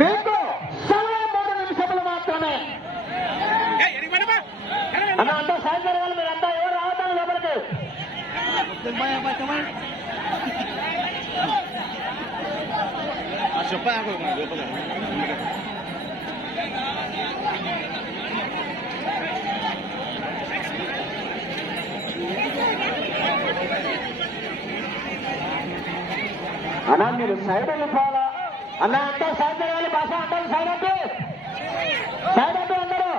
మీకు సమయం మూడు నిమిషములు మాత్రమే. అన్న అంతా సాయం జరగాలి మీరు అంతా ఎవరు రావద్దాం లోపలికి? చెప్పా అన్నా మీరు సైడ్ వెళ్ళిపోవాలా? అన్న అంటే సైడ్ జరగాలి భాష అంటే సైడ్ అంటే సైడ్ అంటే అందరూ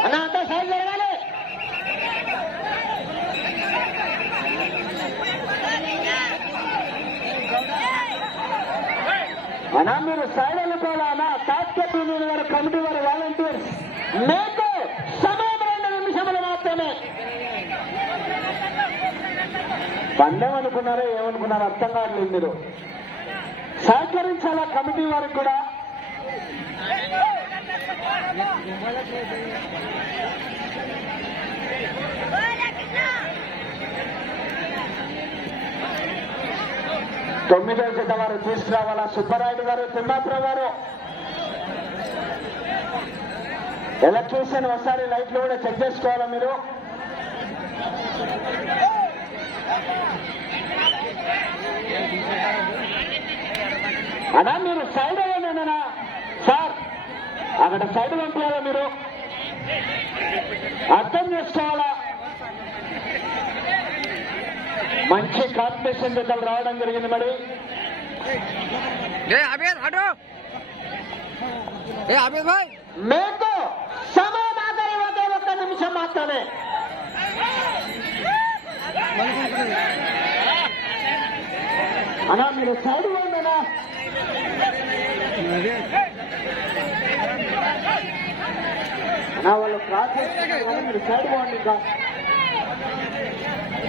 అన్న అంతా సైడ్ జరగాలి అనా మీరు సైడ్ వెళ్ళిపోవాలా అన్న. టాస్కెట్ యూనియన్ వారి కమిటీ వారి వాలంటీర్స్ మీకు సమయం రెండు నిమిషములు మాత్రమే. పందెం అనుకున్నారో ఏమనుకున్నారో అర్థం కావట్లేదు మీరు. సహకరించాలా కమిటీ వారికి కూడా? తొమ్మిదో జత వారు తీసుకురావాలా? సుబ్బరాయుడు గారు తిమ్మాపురం వారు ఎలక్ట్రీషియన్ ఒకసారి లైట్లు కూడా చెక్ చేసుకోవాలా మీరు? అన్నా మీరు సైడ్ అయ్యండి సార్ అక్కడ సైడ్ పంపించాలా మీరు? అర్థం చేసుకోవాలా? మంచి కాంపిటీషన్ జతలు రావడం జరిగింది మరి. మీకు సమయం ఆఖరి ఒకే ఒక్క నిమిషం మాత్రమే. అన్నా మీరు పోయిందనా అన్నా. వాళ్ళు క్రాస్ చేస్తున్నారు కదా, మీరు సైడ్ పోండి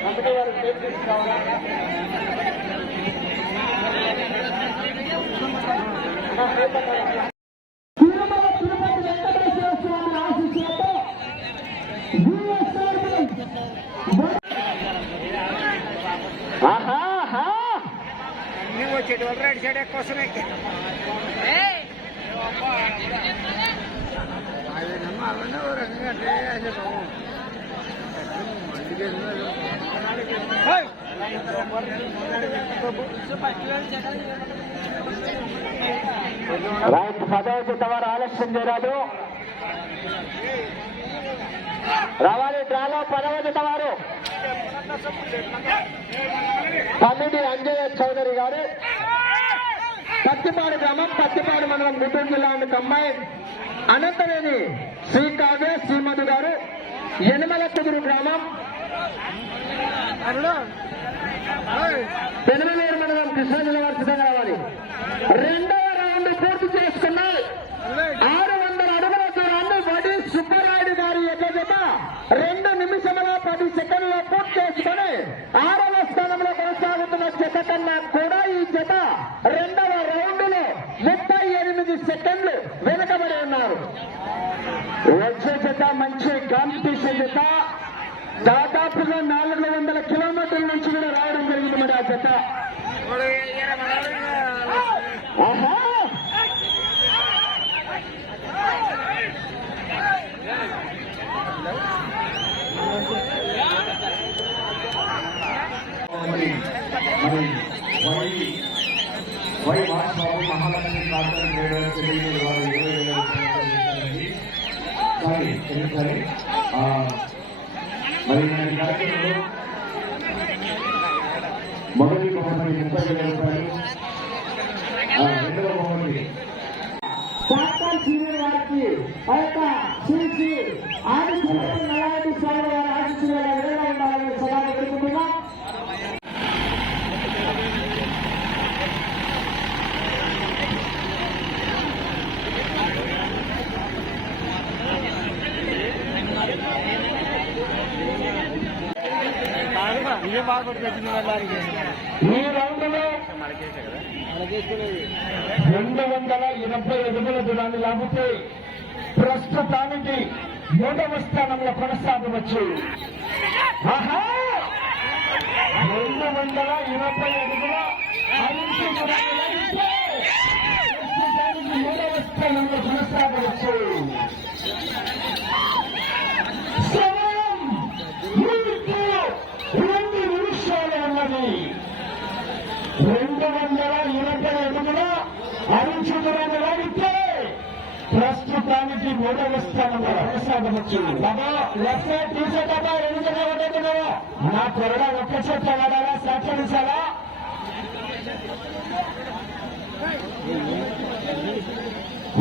కమిటీ వారు పేరు తీసుకురావాలా తిరుమల తిరుపతి వెంకటేశ్వర స్వామి ఆశీస్సులతో ఆహా. నువ్వు వచ్చేటి వాళ్ళు రైట్ సైడ్ ఎక్కువ వస్తున్నాయి రైట్ పదవ జత వారు ఆలస్యం చేయరాదు. రావాలి డ్రాలో పదవ జత వారు. పమ్మిడి అంజయ్య చౌదరి గారు. పత్తిపాడు గ్రామం పత్తిపాడు మండలం గుంటూరు జిల్లా ఉన్న అమ్మాయి అనంతవేణి శ్రీ కావ్య శ్రీమధు గారు. యనమల కుదురు గ్రామం పెనమనేరు మండలం కృష్ణా జిల్లా వారు సిద్ధంగా రావాలి. రెండవ రౌండ్ పూర్తి చేసుకున్నాయి. ఆరు వందల అడుగుల దూరాన్ని వడి సుబ్బరాయుడు గారి యొక్క జత రెండు నిమిషముల పది సెకండ్ల పూర్తి చేసుకుని ఆరవ స్థానంలో కొనసాగుతున్న జత కన్నా కూడా ఈ జత రెండవ రౌండ్లో ముప్పై ఎనిమిది సెకండ్లు వెనుకబడి ఉన్నారు. వచ్చే జత మంచి కాంపిటీషన్ జత. దాదాపుగా నాలుగు వందల కిలోమీటర్ల నుంచి కూడా రావడం జరిగింది మరి ఆ జత. వై వై మహాలక్ష్మి కార్తీక వేరే తెలియని వారు ఇరవై వేల మొదటి బహుమతి ముప్పై వేల రూపాయలు ఆ, రెండవ బహుమతి డాక్టర్ సీనియర్ వారికి ఆ యొక్క ఈ రౌండ్లో రెండు వందల ఎనభై అడుగుల దూరాన్ని లాగితే ప్రస్తుతానికి మూడవ స్థానంలో కొనసాగవచ్చు ఆహా! రెండు వందల ఇరవై అడుగుల అరుచుదలను అడిగితే ప్రస్తుతానికి మూడవ స్థానంలో కొనసాగవచ్చు బాబా లెఫ్ట్ సైడ్ తీసేటప్పుడు ఎందుకనే ఉండేది నా త్వరగా ఒక్క చెట్ల వాడాలా సహకరించాలా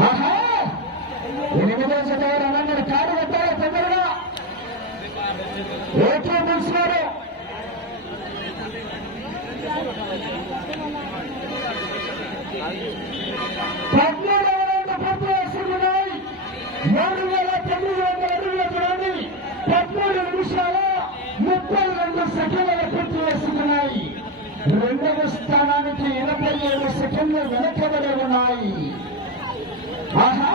ఆహా! ఎనిమిదో శతవారు అన్నారు కారు పెట్టాలి తొందరగా ఏకే పిలిచినారు పద్మూడు వందల పూర్తి వేసుకున్నాయి మూడు వేల తొమ్మిది వందల అడుగుల దూరాన్ని పదమూడు నిమిషాల ముప్పై రెండు సెకండ్ల పూర్తి వేసుకున్నాయి రెండవ స్థానానికి ఎనభై ఏడు సెకండ్లు వెనకబడి ఉన్నాయి ఆహా!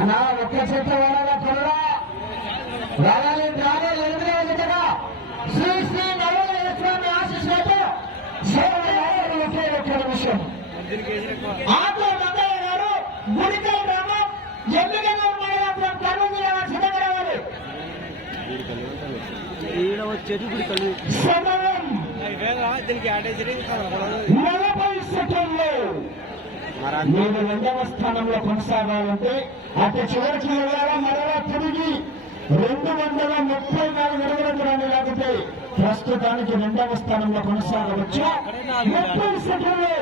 అనా ఒక్క చెట్ల వాడాల కొరడా రావాలి రావాలి. ఒకే ఒక్క నిమిషం ఆటో రంగయ్య గారు గుడికల్ గ్రామం ఎన్నికల్లో మండలం కర్నూలు జిల్లా సిద్ధంగా నలభై సెకండ్లు మరి మీరు రెండవ స్థానంలో కొనసాగాలంటే అటు చివరికి వెళ్ళాలా మరలా తిరిగి రెండు వందల ముప్పై నాలుగు అడుగుల దూరాన్ని లేకపోతే ప్రస్తుతానికి రెండవ స్థానంలో కొనసాగవచ్చు ముప్పై సెకండ్లు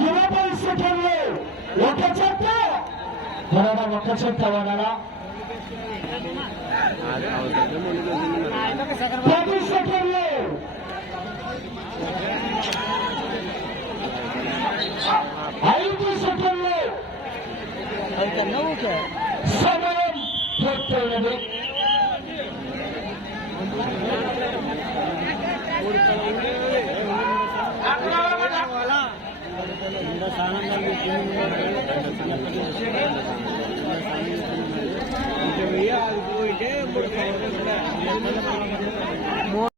ఇరవై సెకండ్లు ఒక చెత్త వరడా ఒక చెత్త వరడా పది